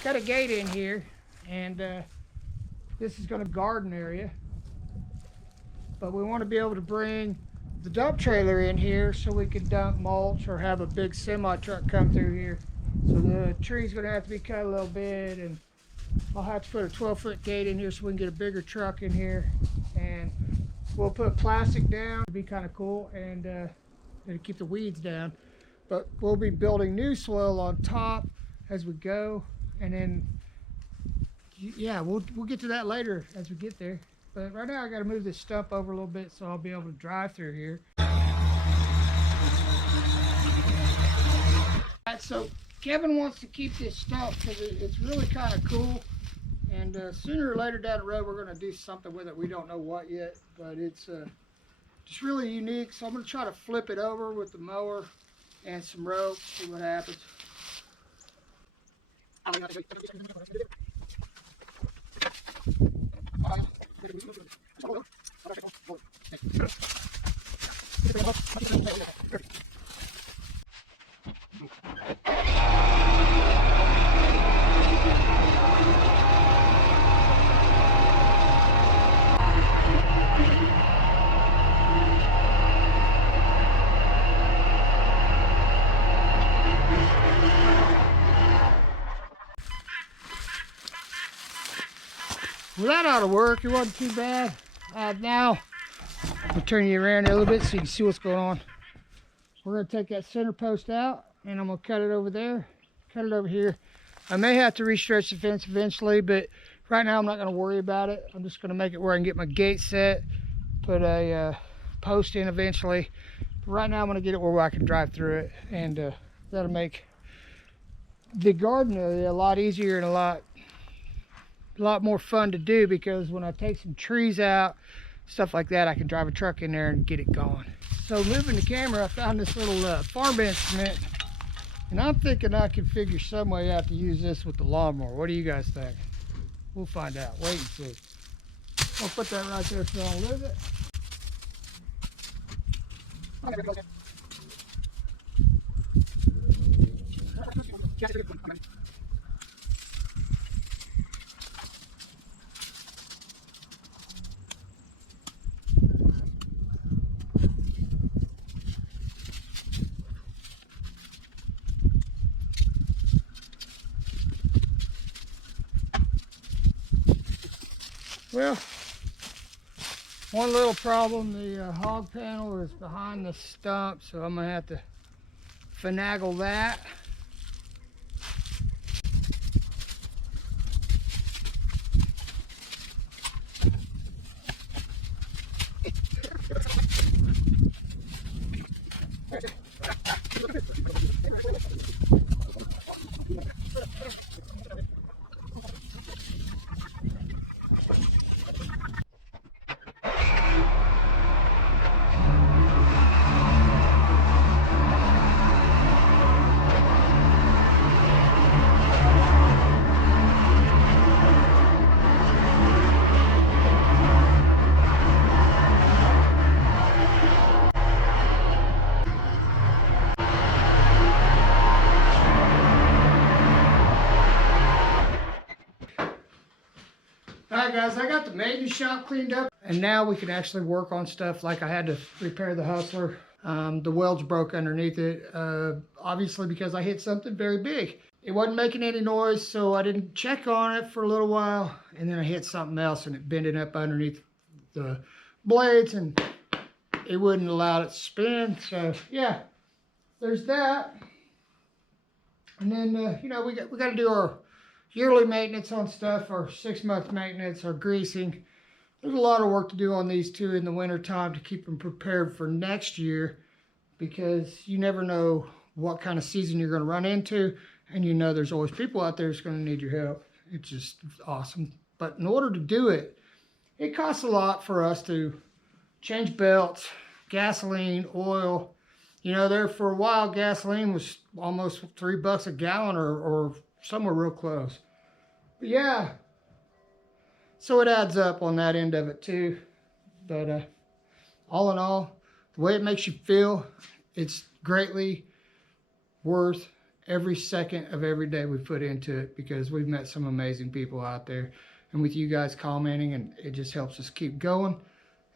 got a gate in here, and this is going to garden area. But we want to be able to bring the dump trailer in here so we can dump mulch or have a big semi truck come through here. So the tree's going to have to be cut a little bit, and I'll have to put a 12-foot gate in here so we can get a bigger truck in here. And we'll put plastic down. It'll be kind of cool, and it'll keep the weeds down. But we'll be building new soil on top as we go, and then yeah, we'll get to that later as we get there. But right now I got to move this stump over a little bit so I'll be able to drive through here. Alright, so Kevin wants to keep this stump because it's really kind of cool, and sooner or later down the road we're going to do something with it. We don't know what yet, but it's just really unique. So I'm going to try to flip it over with the mower and some rope, see what happens. Well, that ought to work. It wasn't too bad. Now, I'll turn you around a little bit so you can see what's going on. We're going to take that center post out, and I'm going to cut it over there, cut it over here. I may have to restretch the fence eventually, but right now I'm not going to worry about it. I'm just going to make it where I can get my gate set, put a post in eventually. But right now I'm going to get it where I can drive through it, and that'll make the garden area a lot easier and a lot more fun to do, because when I take some trees out, stuff like that, I can drive a truck in there and get it going. So moving the camera, I found this little farm instrument, and I'm thinking I can figure some way out to use this with the lawnmower. What do you guys think? We'll find out. Wait and see. I'll put that right there so I don't lose it. Well, one little problem, the hog panel is behind the stump, so I'm going to have to finagle that. Alright guys, I got the maintenance shop cleaned up, and now we can actually work on stuff. Like I had to repair the hustler. The welds broke underneath it, obviously because I hit something very big. It wasn't making any noise, so I didn't check on it for a little while, and then I hit something else and it bended up underneath the blades and it wouldn't allow it to spin. So yeah, there's that. And then you know, we got to do our yearly maintenance on stuff, our 6-month maintenance, our greasing. There's a lot of work to do on these two in the winter time to keep them prepared for next year, because you never know what kind of season you're going to run into, and you know there's always people out there that's going to need your help. It's just awesome. But in order to do it, it costs a lot for us to change belts, gasoline, oil. You know, there for a while gasoline was almost $3 a gallon or somewhere real close. But yeah, so it adds up on that end of it too. But all in all, the way it makes you feel, it's greatly worth every second of every day we put into it, because we've met some amazing people out there. And with you guys commenting, and it just helps us keep going.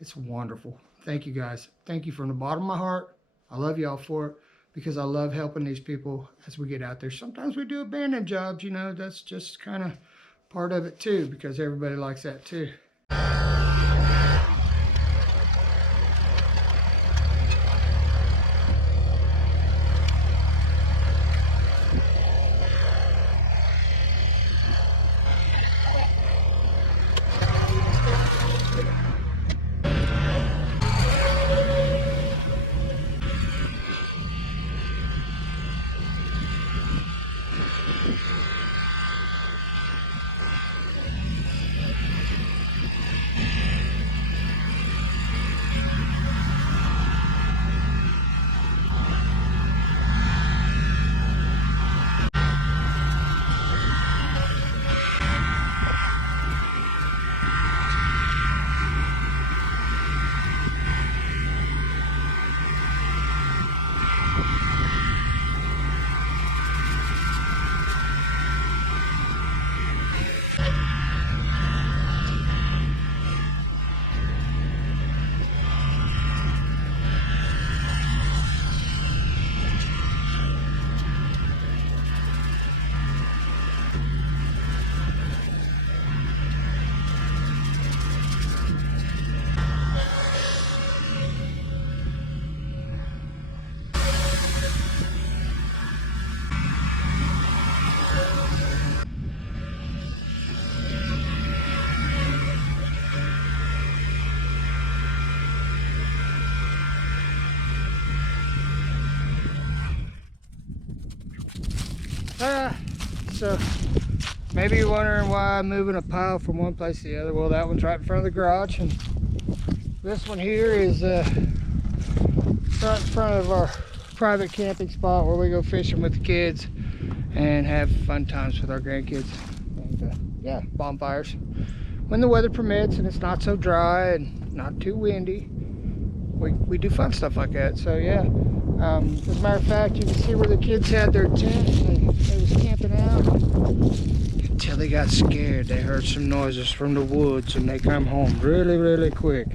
It's wonderful. Thank you guys. Thank you from the bottom of my heart. I love y'all for it, because I love helping these people as we get out there. Sometimes we do abandoned jobs, you know, that's just kind of part of it too, because everybody likes that too. So maybe you're wondering why I'm moving a pile from one place to the other. Well, that one's right in front of the garage, and this one here is right in front of our private camping spot where we go fishing with the kids and have fun times with our grandkids. And yeah, bonfires when the weather permits and it's not so dry and not too windy. We do fun stuff like that. So yeah, as a matter of fact, you can see where the kids had their tent. They was camping out until they got scared. They heard some noises from the woods and they come home really quick.